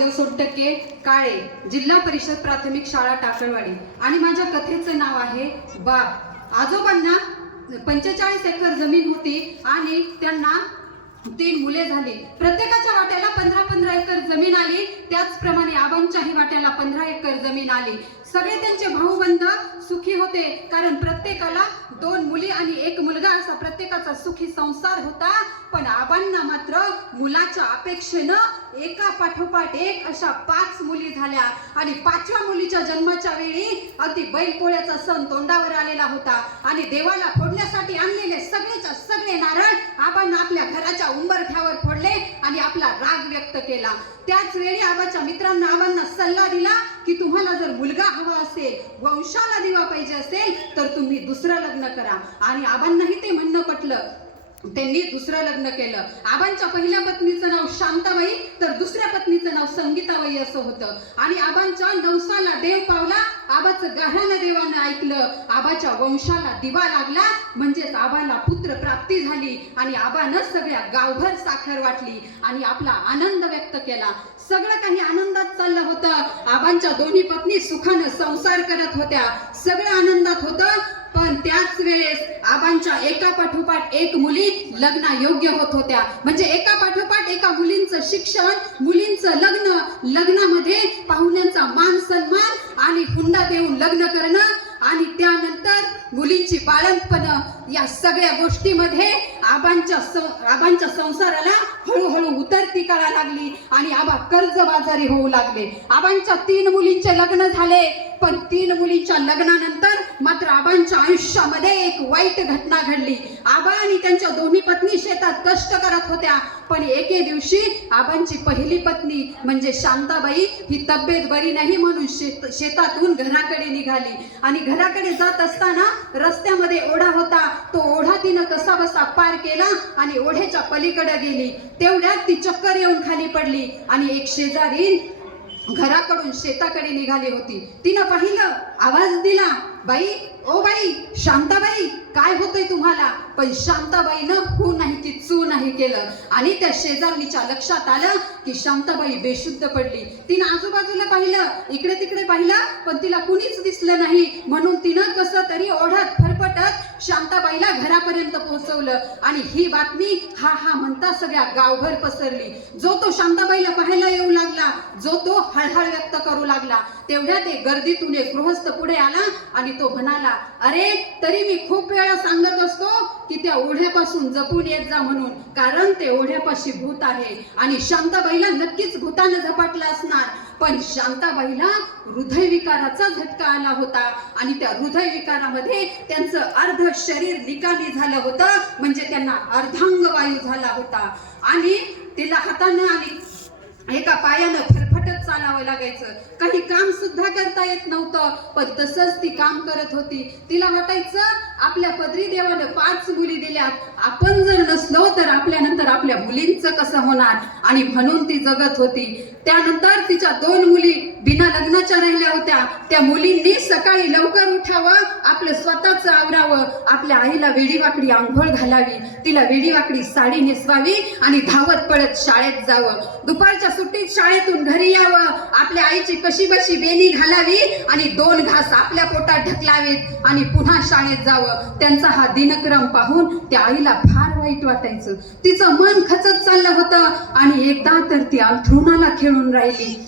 महादेव सोटके काळे जिल्हा परिषद प्राथमिक शाळा टाकळवाडी आणि माझ्या कथेचं नाव आहे बाप आजोबांना पंचेचाळीस एकर जमीन होती आणि त्यांना तीन मुले झाली. प्रत्येकाच्या वाट्याला पंधरा पंधरा एकर जमीन आली. त्याचप्रमाणे आबांच्याही वाट्याला पंधरा एकर जमीन आली. सगळे त्यांचे भाऊबंध सुखी होते. कारण प्रत्येकाला दोन मुली आणि एक मुलगा असा प्रत्येकाचा सुखी संसार होता. पण आबांना मात्र मुलाच्या अपेक्षेनं एका पाठोपाठ एक अशा पाच मुली झाल्या. आणि पाचव्या मुलीच्या जन्माच्या वेळी अगदी बैलपोळ्याचा सण तोंडावर आलेला होता. आणि देवाला फोडण्यासाठी आणलेले सगळेच्या सगळे नारळ आबांना आपल्या घराच्या उंबरठ्यावर फोडले आणि आपला राग व्यक्त केला. त्याच वेळी आबाच्या मित्रांना आबांना सल्ला दिला की तुम्हाला जर मुलगा हवा असेल वंशाला दिवा पाहिजे असेल तर तुम्ही दुसरं लग्न करा. आणि आबांनाही ते म्हणणं पटलं. त्यांनी दुसरं लग्न केलं. आबांच्या पहिल्या पत्नीचं नाव शांताबाई तर दुसऱ्या पत्नीचं नाव संगीताबाई असं होतं. आणि आबांच्या नवसाला देव आबाचं गाऱ्हाणं देवानं ऐकलं. आबाच्या वंशाला दिवा लागला. म्हणजेच आबाला पुत्र प्राप्ती झाली. आणि आबानं सगळ्या गावभर साखर वाटली. आणि आपला आनंद व्यक्त केला. सगळं काही आनंदात चाललं होतं. आबांच्या दोन्ही पत्नी सुखानं संसार करत होत्या. सगळं आनंदात होतं. पण त्याच वेळेस आबांच्या एका पाठोपाठ एक मुली लग्न योग्य होत होत्या. म्हणजे एका पाठोपाठ एका मुलींचं शिक्षण मुलींचं लग्न लग्नामध्ये पाहुण्यांचा मान सन्मान आणि हुंडा देऊन लग्न करणं आणि त्यानंतर मुलींची बाळंतपण या सगळ्या गोष्टीमध्ये आबांच्या आबांच्या संसाराला हळूहळू उतरती काळा लागली आणि आबा कर्जबाजारी होऊ लागले. आबांच्या तीन मुलींचे लग्न झाले पण तीन मुलींच्या लग्नानंतर मात्र आबांच्या आयुष्यामध्ये एक वाईट घटना घडली. आबा आणि त्यांच्या दोन्ही पत्नी शेतात कष्ट करत होत्या पण एके दिवशी आबांची पहिली पत्नी म्हणजे शांताबाई ही तब्येत बरी नाही म्हणून शेत शेतातून घराकडे निघाली आणि घराकडे जात असताना रस्त्यामध्ये ओढा होता. तो ओढा तिनं कसा बसा पार केला आणि ओढ्याच्या पलीकडे गेली. तेवढ्यात ती चक्कर येऊन खाली पडली आणि एक शेजारी घराकडून शेताकडे निघाली होती. तिनं पाहिलं आवाज दिला बाई ओ बाई शांताबाई काय होतंय तुम्हाला? पण शांताबाईनं हो नाही की चू नाही केलं. आणि त्या शेजारणीच्या लक्षात आलं की शांताबाई बेशुद्ध पडली. तिनं आजूबाजूला पाहिलं इकडे तिकडे पाहिलं पण तिला कुणीच दिसलं नाही. म्हणून तिनं कसं तरी ओढत फरफटत पहिल्या घरापर्यंत पोहोचवलं. आणि ही बातमी हा हा म्हणता सगळ्या गावभर पसरली. जो तो शांताबाईला पाहायला येऊ लागला जो तो हळहळ व्यक्त करू लागला तेवढ्या ते गर्दीतून एक गृहस्थ पुढे आला आणि तो म्हणाला अरे तरी मी खूप वेळा सांगत असतो की त्या ओढ्यापासून जपून येत जा म्हणून कारण ते ओढ्यापाशी भूत आहे आणि शांताबाईला नक्कीच भूतानं झपाटलं असणार. पण शांताबाईला हृदयविकाराचा झटका आला होता आणि त्या हृदयविकारामध्ये त्यांचं अर्ध शरीर निकामी झालं होतं म्हणजे त्यांना अर्धांग वायू झाला होता. आणि तिला हातानं आणि एका पायानं फरफटत चालावं लागायचं. काही काम सुद्धा करता येत नव्हतं पण तसंच ती काम करत होती. तिला वाटायचं आपल्या पदरी देवानं पाच मुली दिल्यात. आपण जर नसलो तर आपल्यानंतर आपल्या मुलींचं कसं होणार? आणि म्हणून ती जगत होती. त्यानंतर तिच्या दोन मुली बिना लग्नाच्या राहिल्या होत्या. त्या मुलींनी सकाळी लवकर उठावं आपलं स्वतःच आवरावं. आपल्या आईला वेडीवाकडी आंघोळ घालावी. तिला वेडीवाकडी साडी नेसवावी आणि धावत पळत शाळेत जावं. दुपारच्या सुट्टीत शाळेतून घरी यावं. आपल्या आईची कशी बशी बेली घालावी आणि दोन घास आपल्या पोटात ढकलावेत आणि पुन्हा शाळेत जावं. त्यांचा हा दिनक्रम पाहून त्या आईला फार वाईट वाटायचं. तिचं मन खचत चाललं होतं आणि एकदा तर ती अंथरुणाला खेळून राहिली.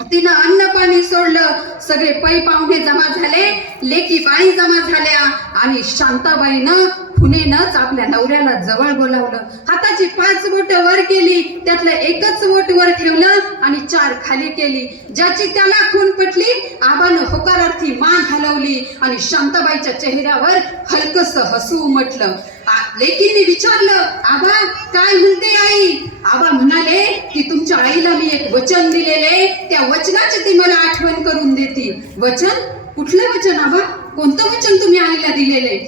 तिनं अन्न पाणी सोडलं. सगळे पै पाहुणे जमा झाले लेकी बाई जमा झाल्या आणि शांताबाईनं खुनेनच आपल्या नवऱ्याला जवळ बोलावलं. हाताची पाच बोट वर केली त्यातलं एकच बोट वर ठेवलं विचार खाली केली. ज्याची त्याला खून पटली आबानं होकारार्थी मान हलवली आणि शांताबाईच्या चेहऱ्यावर हलकस हसू उमटलं लेकीने विचारलं आबा काय म्हणते आई? आबा म्हणाले की तुमच्या आईला मी एक वचन दिलेले त्या वचनाची ती मला आठवण करून देते. वचन? कुठलं वचन आबा? कोणतं वचन तुम्ही आईला दिलेले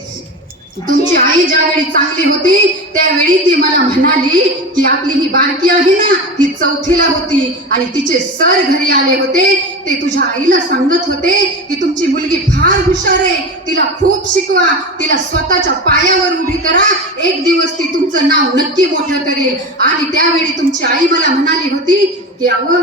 तुमची आई ज्यावेळी चांगली होती त्यावेळी ती मला म्हणाली की आपली ही बारकी आहे ना ही चौथीला होती आणि तिचे सर घरी आले होते. ते तुझ्या आईला सांगत होते की तुमची मुलगी फार हुशार आहे. तिला खूप शिकवा. तिला स्वतःच्या पायावर उभी करा. एक दिवस ती तुमचं नाव नक्की मोठं करेल. आणि त्यावेळी तुमची आई मला म्हणाली होती की अव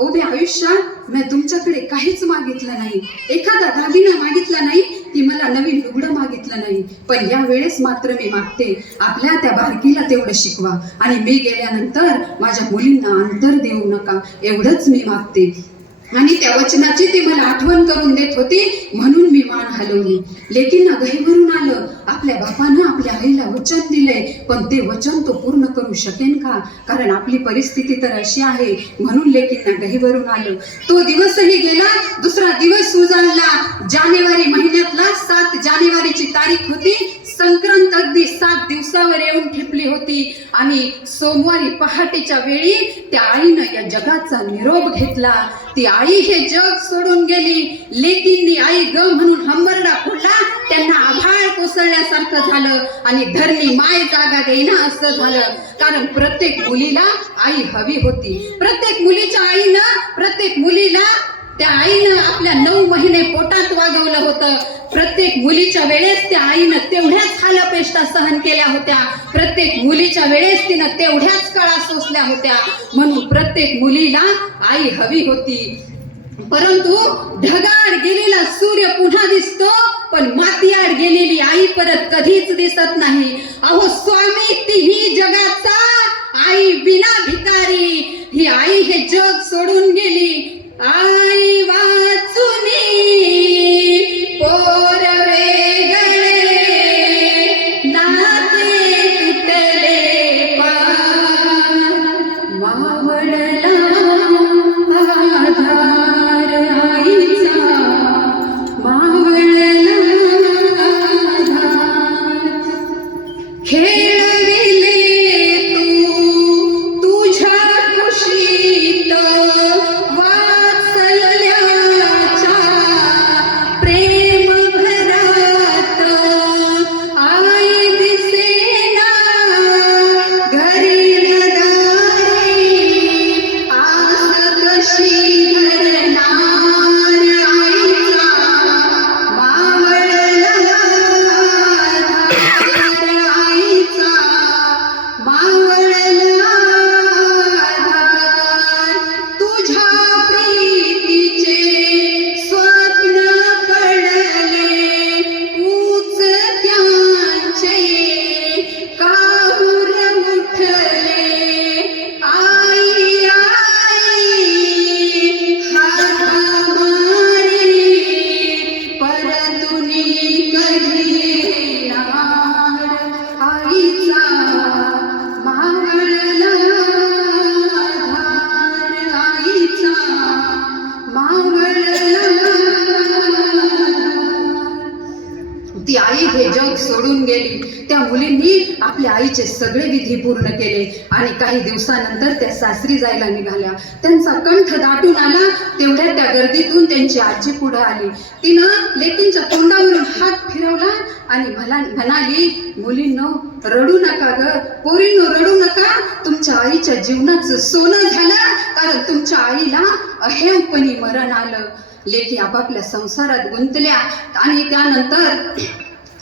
उभ्या आयुष्यात मी तुमच्याकडे काहीच मागितलं नाही. एखादा दागिना मागितला नाही. ती मला नवीन लुगडं मागितलं नाही. पण या वेळेस मात्र मी मागते. आपल्या त्या बारकीला तेवढं शिकवा. आणि मी गेल्यानंतर माझ्या मुलींना अंतर देऊ नका. एवढंच मी मागते. आणि त्या वचनाची ती मला आठवण करून देत होती म्हणून मी मान हलवली. लेकिन गहीवरून आलं आपल्या बापानं आपल्या आईला वचन दिलंय पण ते वचन तो पूर्ण करू शकेन का? कारण आपली परिस्थिती तर अशी आहे म्हणून लेकींना गहीवरून आलं. तो दिवसही गेला दुसरा दिवस उजाडला जानेवारी महिन्यातला सात जानेवारीची तारीख होती संक्रांत अगदी सात दिवसावर येऊन ठेपली होती. आणि सोमवारी पहाटेच्या वेळी त्या आईनं या जगाचा निरोप घेतला. ती आई हे जग सोडून गेली. लेकींनी आई ग म्हणून हंबरडा फोडला त्यांना आभाळ कोसळल्यासारखं झालं. आणि धरणी माय जागा देईना असं झालं. कारण प्रत्येक मुलीला आई हवी होती. प्रत्येक मुलीच्या आईनं प्रत्येक मुलीला त्या आईनं आपल्या नऊ महिने पोटात वागवलं होतं. प्रत्येक मुलीच्या वेळेस त्या आईनं तेवढ्याच हालपेष्टा सहन केल्या होत्या. प्रत्येक मुलीच्या वेळेस तिनं तेवढ्याच कळा सोसल्या होत्या. म्हणून प्रत्येक मुलीला आई हवी होती. परंतु ढगाड गेलेला सूर्य पुन्हा दिसतो पण मातीआड गेलेली आई परत कधीच दिसत नाही. अहो स्वामी तीही जगात सगळे विधी पूर्ण केले आणि काही दिवसानंतर त्या सासरी जायला निघाल्या. त्यांचा कंठ दाटून आला तेवढ्या त्या गर्दीतून त्यांची आजी पुढे आली. तिनं लेकींच्या तोंडावरून हात फिरवला आणि मला म्हणाली मुलींनो रडू नका ग. पोरींनो रडू नका. तुमच्या आईच्या जीवनाचं सोनं झालं कारण तुमच्या आईला अहेमपणी मरण आलं. लेकी आपापल्या संसारात गुंतल्या आणि त्यानंतर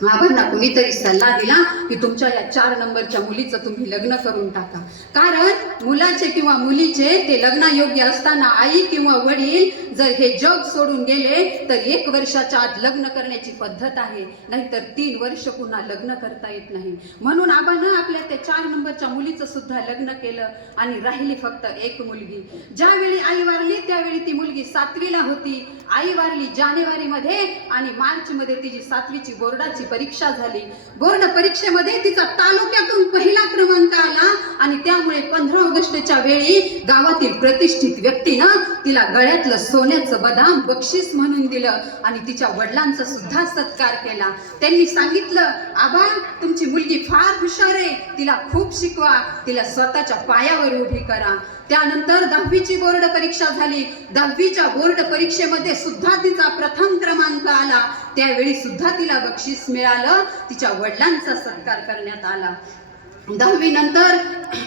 आबांना कुणीतरी सल्ला दिला की तुमच्या या चार नंबरच्या मुलीचं तुम्ही लग्न करून टाका. कारण मुलाचे किंवा मुलीचे ते लग्नायोग्य असताना आई किंवा वडील जर हे जग सोडून गेले तर एक वर्षाच्या आत लग्न करण्याची पद्धत आहे. नाहीतर तीन वर्ष पुन्हा लग्न करता येत नाही. म्हणून आबानं आपल्या त्या चार नंबरच्या मुलीचं सुद्धा लग्न केलं आणि राहिली फक्त एक मुलगी. ज्यावेळी आई वारली त्यावेळी ती मुलगी सातवीला होती. आई वारली जानेवारीमध्ये आणि मार्चमध्ये तिची सातवीची बोर्डाची परीक्षा झाली. बोर्ड परीक्षेमध्ये तिचा तालुक्यातून पहिला क्रमांक आला आणि त्यामुळे पंधरा ऑगस्टच्या वेळी गावातील प्रतिष्ठित व्यक्तीनं तिला गळ्यातलं सोन्याचं बदाम बक्षीस म्हणून दिलं आणि तिच्या वडिलांचा सुद्धा सत्कार केला. त्यांनी सांगितलं आबा तुमची मुलगी फार हुशार आहे. तिला खूप शिकवा. तिला स्वतःच्या पायावर उभी करा. त्यानंतर दहावीची बोर्ड परीक्षा झाली. दहावीच्या बोर्ड परीक्षेमध्ये सुद्धा तिचा प्रथम क्रमांक आला. त्यावेळी सुद्धा तिला बक्षीस मिळालं. तिच्या वडिलांचा सत्कार करण्यात आला. दहावी नंतर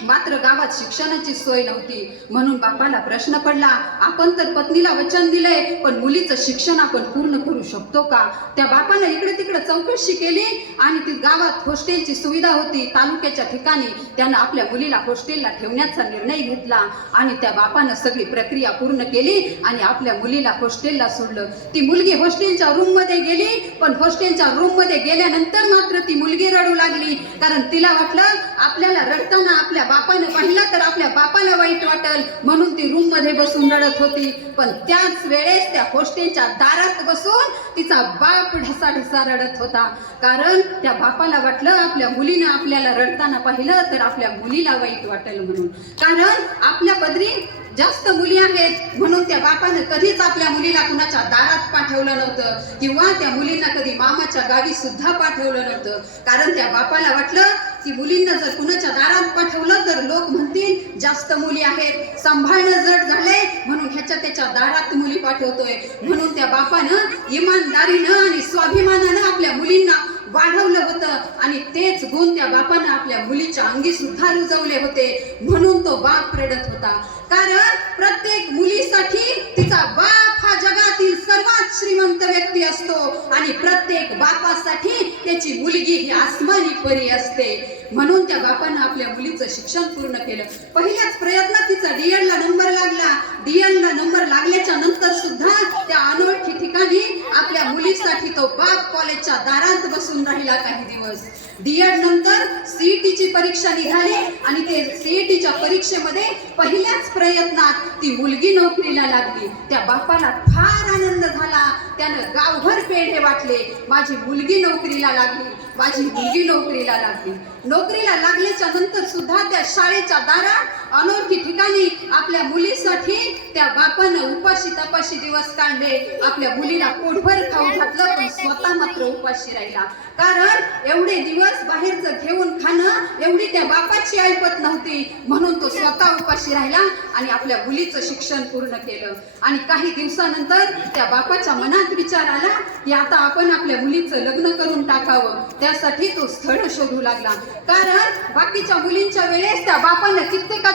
मात्र गावात शिक्षणाची सोय नव्हती. म्हणून बापाला प्रश्न पडला आपण तर पत्नीला वचन दिलंय पण मुलीचं शिक्षण आपण पूर्ण करू शकतो का? त्या बापानं इकडे तिकडे चौकशी केली आणि ती गावात हॉस्टेलची सुविधा होती. तालुक्याच्या ठिकाणी त्यानं आपल्या मुलीला हॉस्टेलला ठेवण्याचा निर्णय घेतला आणि त्या बापानं सगळी प्रक्रिया पूर्ण केली आणि आपल्या मुलीला हॉस्टेलला सोडलं. ती मुलगी हॉस्टेलच्या रूममध्ये गेली पण हॉस्टेलच्या रूममध्ये गेल्यानंतर मात्र ती मुलगी रडू लागली. कारण तिला वाटलं आपल्याला रडताना आपल्या बापानं पाहिलं तर आपल्या बापाला वाईट वाटल म्हणून ती रूममध्ये बसून रडत होती. पण त्याच वेळेस त्या होस्टेलच्या दारात बसून तिचा बाप ढसा ढसा रडत होता. कारण त्या बापाला वाटलं आपल्या मुलीनं आपल्याला रडताना पाहिलं तर आपल्या मुलीला वाईट वाटेल म्हणून. कारण आपल्या पदरी जास्त मुली आहेत म्हणून त्या बापानं कधीच आपल्या मुलीला कुणाच्या दारात पाठवलं नव्हतं. किंवा त्या मुलींना कधी मामाच्या गावी सुद्धा पाठवलं नव्हतं. कारण त्या बापाला वाटलं की मुलींना जर कुणाच्या दारात पाठवलं तर लोक म्हणतील जास्त मुली आहेत सांभाळणं जड झालंय म्हणून ह्याच्या त्याच्या दारात मुली पाठवतोय. म्हणून त्या बापानं इमानदारीनं आणि स्वाभिमानानं आपल्या मुलींना वाढवलं होतं आणि तेच गुण त्या बापानं आपल्या मुलीच्या अंगी सुद्धा रुजवले होते. म्हणून तो बाप रडत होता. कारण प्रत्येक मुलीसाठी तिचा बाप हा जगातील सर्वात श्रीमंत व्यक्ती असतो आणि प्रत्येक बापासाठी त्याची मुलगी ही आसमानी परी असते. म्हणून त्या बापानं आपल्या मुलीचं शिक्षण पूर्ण केलं. पहिल्याच प्रयत्नात तिचा डीएड ला नंबर लागला. डीएड ला नंबर लागल्याच्या नंतर सुद्धा त्या अनोळखी ठिकाणी आपल्या मुलीसाठी तो बाप कॉलेजच्या दारात बसून राहिला काही दिवस. डीएड नंतर सीईटीची परीक्षा निघाली आणि ते सीईटीच्या परीक्षेमध्ये पहिल्याच प्रयत्नात ती मुलगी नोकरीला लागली. त्या बापाला फार आनंद झाला. त्यानं गावभर पेढे वाटले. माझी मुलगी नोकरीला लागली. माझी मुलगी नोकरीला लागली. नोकरीला लागल्याच्या नंतर सुद्धा त्या शाळेच्या दारात अनोळखी ठिकाणी आपल्या मुलीसाठी त्या बापानं उपाशी तपाशी दिवस काढले. आपल्या मुलीला पोटभर खाऊन घातलं पण स्वतः मात्र उपाशी राहिला. कारण एवढे दिवस बाहेरचं घेऊन खाणं एवढी त्या बापाची ऐपत नव्हती. म्हणून तो स्वतः उपाशी राहिला आणि आपल्या मुलीचं शिक्षण पूर्ण केलं. आणि काही दिवसानंतर त्या बापाच्या मनात विचार आला की आता आपण आपल्या मुलीचं लग्न करून टाकावं. त्यासाठी तो स्थळ शोधू लागला. कारण बाकीच्या मुलींच्या वेळेस त्या बापानं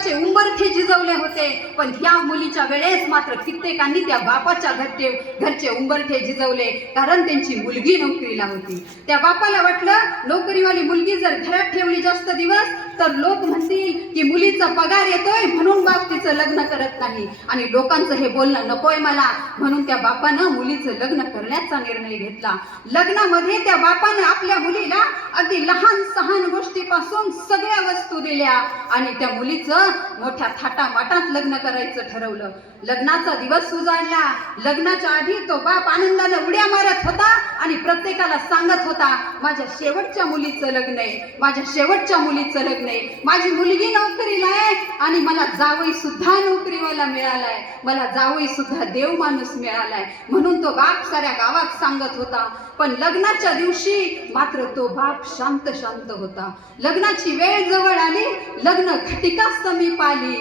बापाचे उंबरठे झिजवले होते. पण ह्या मुलीच्या वेळेस मात्र कित्येकांनी त्या बापाच्या घरचे घरचे उंबरठे झिजवले कारण त्यांची मुलगी नोकरीला होती. त्या बापाला वाटलं नोकरीवाली मुलगी जर घरात ठेवली जास्त दिवस तर लोक म्हणतील की मुलीचा पगार येतोय म्हणून बाप तिचं लग्न करत नाही. आणि लोकांचं हे बोलणं नकोय मला. म्हणून त्या बापानं मुलीचं लग्न करण्याचा निर्णय घेतला. लग्नामध्ये त्या बापानं आपल्या मुलीला अगदी लहान सहान गोष्टीपासून सगळ्या वस्तू दिल्या. आणि त्या मुलीचं मोठ्या थाटामाटात लग्न करायचं ठरवलं. लग्नाचा दिवस उजाडला लग्नाच्या आधी तो बाप आनंदानं उड्या मारत होता आणि प्रत्येकाला सांगत होता माझ्या शेवटच्या मुलीचं लग्न आहे. माझ्या शेवटच्या मुलीचं लग्न आहे. माझी मुलगी नोकरीला आहे आणि मला जावई सुद्धा नोकरीवाला मिळालाय. मला जावई सुद्धा देव माणूस मिळालाय. म्हणून तो बाप साऱ्या गावात सांगत होता. पण लग्नाच्या दिवशी मात्र तो बाप शांत शांत होता. लग्नाची वेळ जवळ आली. लग्न घटिका समीप आली.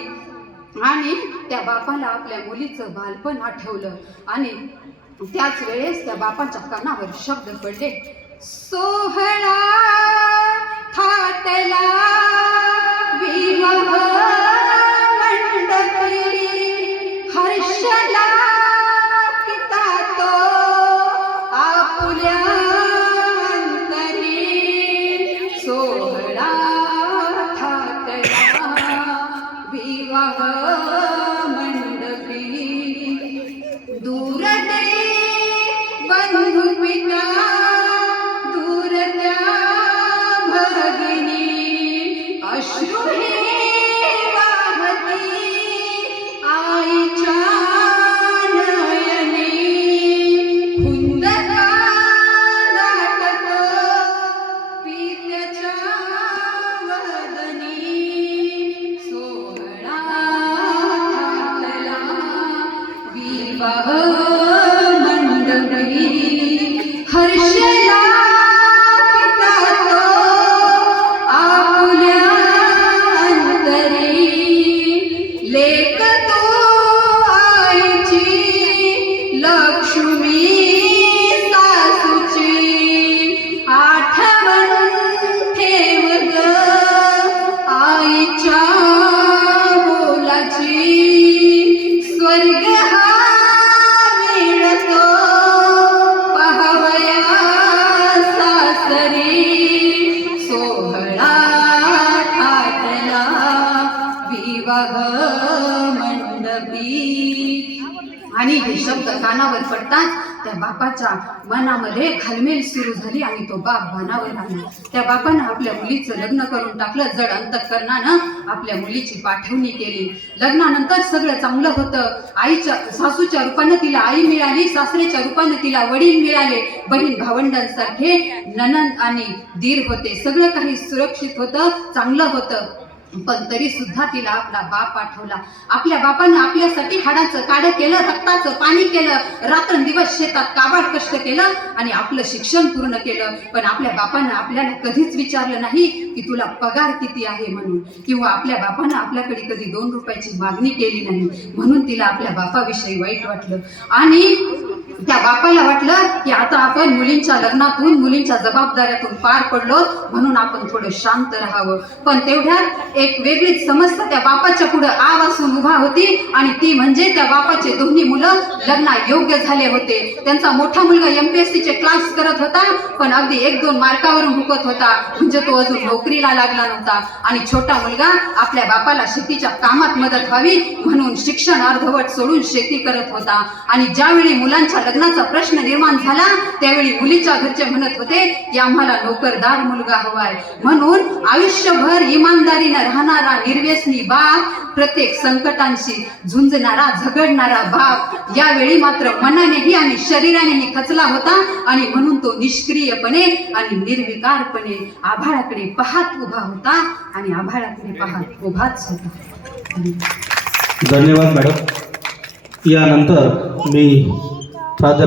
आणि त्या बापाला आपल्या मुलीचं बालपण आठवलं. आणि त्याच वेळेस त्या बापाच्या कानावर शब्द पडले. सोहळा थाटला विवाह love her. Krishna बापाच्या मनामध्ये खालमेल सुरू झाली आणि तो बाप भानावर आला. त्या बापानं आपल्या मुलीचं लग्न करून टाकलं. जड अंतकरणानं आपल्या मुलीची पाठवणी केली. लग्नानंतर सगळं चांगलं होतं. आईच्या सासूच्या रूपानं तिला आई मिळाली सासरेच्या रूपानं तिला वडील मिळाले. बहीण भावंडांसारखे ननन आणि दीर होते. सगळं काही सुरक्षित होतं चांगलं होतं. पण तरी सुद्धा तिला आपला बाप पाठवला. आपल्या बापानं आपल्यासाठी हाडाचं काढं केलं रक्ताचं पाणी केलं रात्रंदिवस शेतात काबाड कष्ट केलं आणि आपलं शिक्षण पूर्ण केलं. पण आपल्या बापानं आपल्याला कधीच विचारलं नाही की तुला पगार किती आहे म्हणून. किंवा आपल्या बापानं आपल्याकडे कधी दोन रुपयाची मागणी केली नाही म्हणून तिला आपल्या बापाविषयी वाईट वाटलं. आणि त्या बापाला वाटलं की आता आपण मुलींच्या लग्नातून मुलींच्या जबाबदाऱ्यातून पार पडलो म्हणून आपण थोडं शांत राहावं. पण तेवढ्यात एक वेगळीच समस्या त्या बापाच्या पुढे आ वासून उभा होती आणि ती म्हणजे त्या बापाचे दोन्ही मुलं लग्ना योग्य झाले होते. त्यांचा मोठा मुलगा एमपीएससी चे क्लास करत होता पण अगदी एक दोन मार्कावरून हुकत होता. म्हणजे तो अजून नोकरीला लागला नव्हता. आणि छोटा मुलगा आपल्या बापाला शेतीच्या कामात मदत व्हावी म्हणून शिक्षण अर्धवट सोडून शेती करत होता. आणि ज्यावेळी मुलांच्या लग्नाचा प्रश्न निर्माण झाला. त्यावेळी मुलीच्या घरचे म्हणत होते की आम्हाला नोकरदार मुलगा हवाय. म्हणून आयुष्यभर इमानदारीनं राहणारा निर्व्यसनी बाप प्रत्येक संकटांशी झुंजणारा झगडणारा बाप. यावेळी मात्र मनानेही आणि शरीरानेही खचला होता आणि म्हणून तो निष्क्रियपणे आणि निर्विकारपणे आभाळाकडे पाहत उभा होता आणि आभाळाकडे पाहत उभाच होता. धन्यवाद मॅडम. यानंतर मी fada